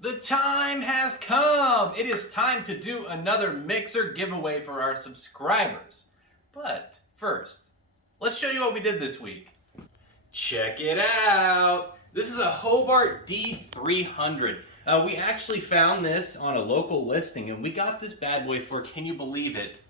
The time has come! It is time to do another mixer giveaway for our subscribers. But first, let's show you what we did this week. Check it out! This is a Hobart D300. We actually found this on a local listing and we got this bad boy for, can you believe it,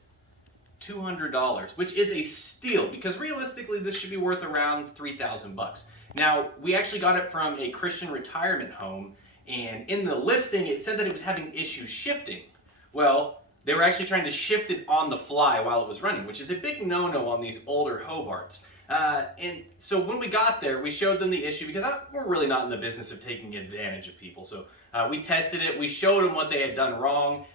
$200, which is a steal because realistically this should be worth around 3,000 bucks. Now, we actually got it from a Christian retirement home, and in the listing it said that it was having issues shifting. Well, they were actually trying to shift it on the fly while it was running, which is a big no-no on these older Hobarts. And so when we got there, we showed them the issue because we're really not in the business of taking advantage of people. So we tested it, we showed them what they had done wrong.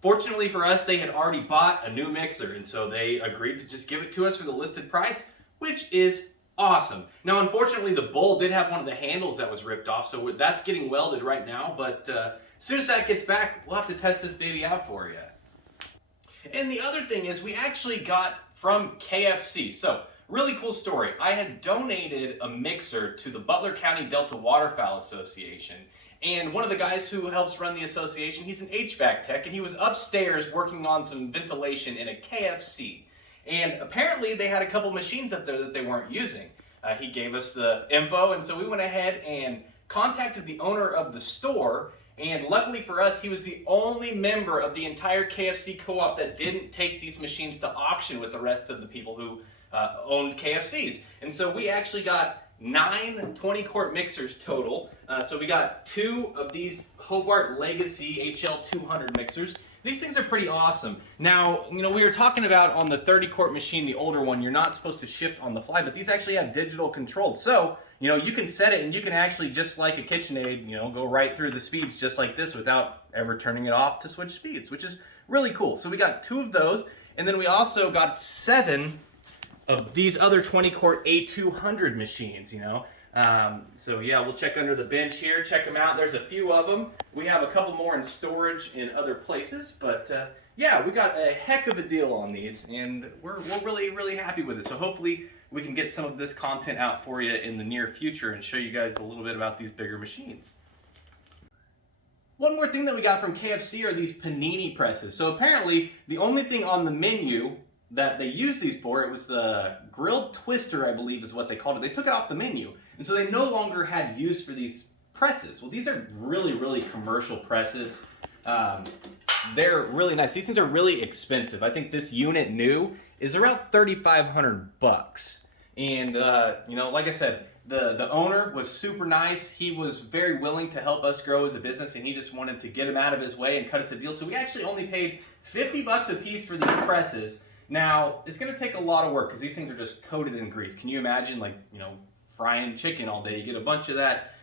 Fortunately for us, they had already bought a new mixer, and so they agreed to just give it to us for the listed price, which is awesome. Now, unfortunately, the bowl did have one of the handles that was ripped off, so that's getting welded right now, but as soon as that gets back, we'll have to test this baby out for you. And the other thing is we actually got from KFC. So, really cool story. I had donated a mixer to the Butler County Delta Waterfowl Association. And one of the guys who helps run the association, he's an HVAC tech, and he was upstairs working on some ventilation in a KFC. And apparently they had a couple machines up there that they weren't using. He gave us the info, and so we went ahead and contacted the owner of the store. And luckily for us, he was the only member of the entire KFC co-op that didn't take these machines to auction with the rest of the people who owned KFCs. And so we actually got 9 20-quart mixers total. So we got 2 of these Hobart Legacy HL200 mixers. These things are pretty awesome. Now, you know, we were talking about on the 30-quart machine, the older one, you're not supposed to shift on the fly, but these actually have digital controls. So, you know, you can set it and you can actually, just like a KitchenAid, you know, go right through the speeds just like this without ever turning it off to switch speeds, which is really cool. So we got 2 of those, and then we also got 7 of these other 20-quart A200 machines, you know. So yeah, we'll check under the bench here, check them out. There's a few of them. We have a couple more in storage in other places, but yeah, we got a heck of a deal on these, and we're really, really happy with it. So hopefully we can get some of this content out for you in the near future and show you guys a little bit about these bigger machines. One more thing that we got from KFC are these Panini presses. So apparently the only thing on the menu that they used these for, it was the grilled twister, I believe is what they called it. They took it off the menu, and so they no longer had use for these presses. Well, these are really, really commercial presses. They're really nice. These things are really expensive. I think this unit new is around 3,500 bucks. And you know, like I said, the owner was super nice. He was very willing to help us grow as a business, and he just wanted to get him out of his way and cut us a deal. So we actually only paid 50 bucks a piece for these presses. Now, it's going to take a lot of work because these things are just coated in grease. Can you imagine, like, you know, frying chicken all day? You get a bunch of that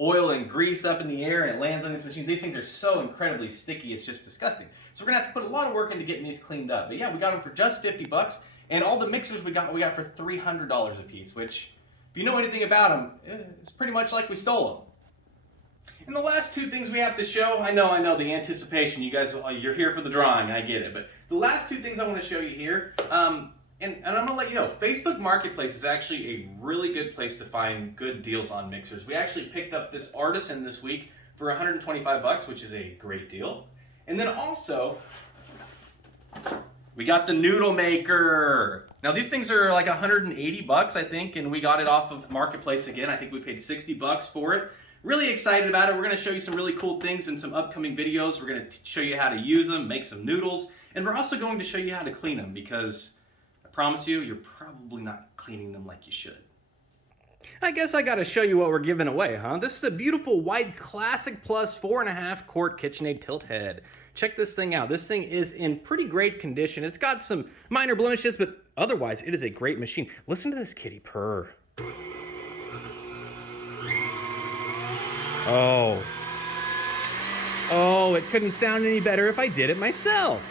oil and grease up in the air and it lands on this machine. These things are so incredibly sticky, it's just disgusting. So we're going to have to put a lot of work into getting these cleaned up. But yeah, we got them for just 50 bucks. And all the mixers we got for $300 a piece, which, if you know anything about them, it's pretty much like we stole them. And the last 2 things we have to show, I know, the anticipation, you guys, you're here for the drawing, I get it, but the last 2 things I want to show you here, and I'm going to let you know, Facebook Marketplace is actually a really good place to find good deals on mixers. We actually picked up this Artisan this week for 125 bucks, which is a great deal. And then also, we got the Noodle Maker. Now these things are like 180 bucks, I think, and we got it off of Marketplace again. I think we paid 60 bucks for it. Really excited about it. We're going to show you some really cool things in some upcoming videos. We're going to show you how to use them, make some noodles, and we're also going to show you how to clean them because I promise you, you're probably not cleaning them like you should. I guess I got to show you what we're giving away, huh? This is a beautiful white Classic Plus 4.5-quart KitchenAid tilt head. Check this thing out. This thing is in pretty great condition. It's got some minor blemishes, but otherwise it is a great machine. Listen to this kitty purr. Oh, it couldn't sound any better if I did it myself.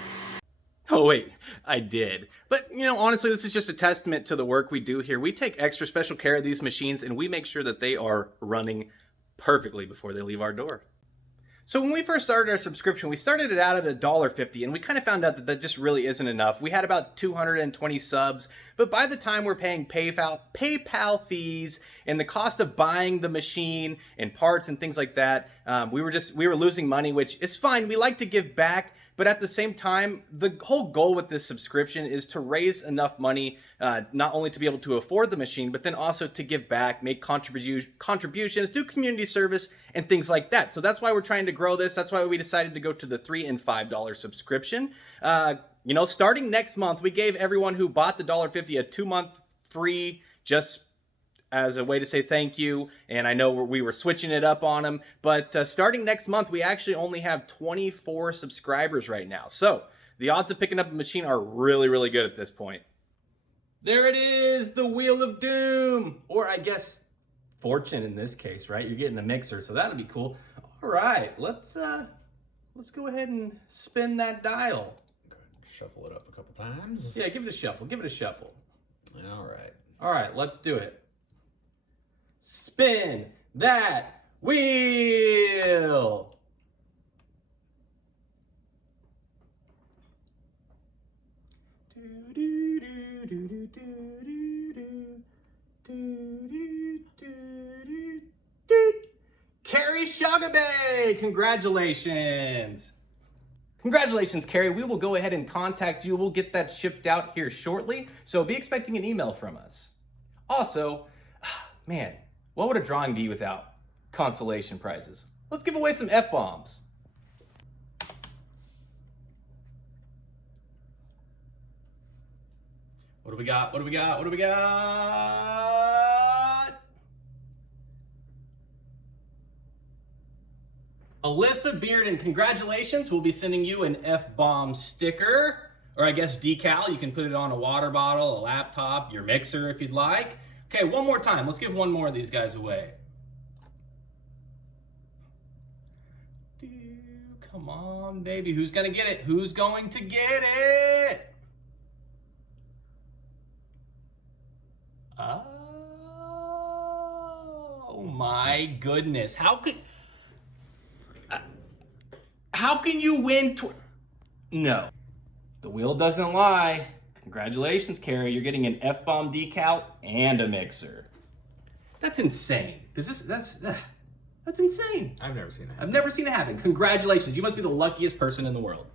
Oh wait, I did. But you know, honestly, this is just a testament to the work we do here. We take extra special care of these machines and we make sure that they are running perfectly before they leave our door. So when we first started our subscription, we started it out at $1.50, and we kind of found out that that just really isn't enough. We had about 220 subs, but by the time we're paying PayPal fees and the cost of buying the machine and parts and things like that, we were losing money, which is fine. We like to give back, but at the same time, the whole goal with this subscription is to raise enough money, not only to be able to afford the machine, but then also to give back, make contributions, do community service, and things like that. So that's why we're trying to grow this. That's why we decided to go to the $3 and $5 subscription. You know, starting next month, we gave everyone who bought the $1.50 a 2-month free, just as a way to say thank you. And I know we were switching it up on them, but starting next month, we actually only have 24 subscribers right now. So the odds of picking up a machine are really, really good at this point. There it is, the Wheel of Doom, or I guess Fortune in this case, right? You're getting a mixer, so that'll be cool. All right, let's go ahead and spin that dial. Shuffle it up a couple times. Yeah, give it a shuffle. Give it a shuffle. All right. All right, let's do it. Spin that wheel. Carrie Shagabe, congratulations. Congratulations, Carrie. We will go ahead and contact you. We'll get that shipped out here shortly, so be expecting an email from us. Also, man, what would a drawing be without consolation prizes? Let's give away some F-bombs. What do we got? What do we got? What do we got? Alyssa Bearden, congratulations. We'll be sending you an F-bomb sticker, or I guess decal. You can put it on a water bottle, a laptop, your mixer if you'd like. Okay, one more time. Let's give one more of these guys away. Come on, baby. Who's gonna get it? Who's going to get it? Oh my goodness. How can you win? No, the wheel doesn't lie. Congratulations, Carrie. You're getting an F-bomb decal and a mixer. That's insane. That's insane. I've never seen it happen. I've never seen it happen. Congratulations. You must be the luckiest person in the world.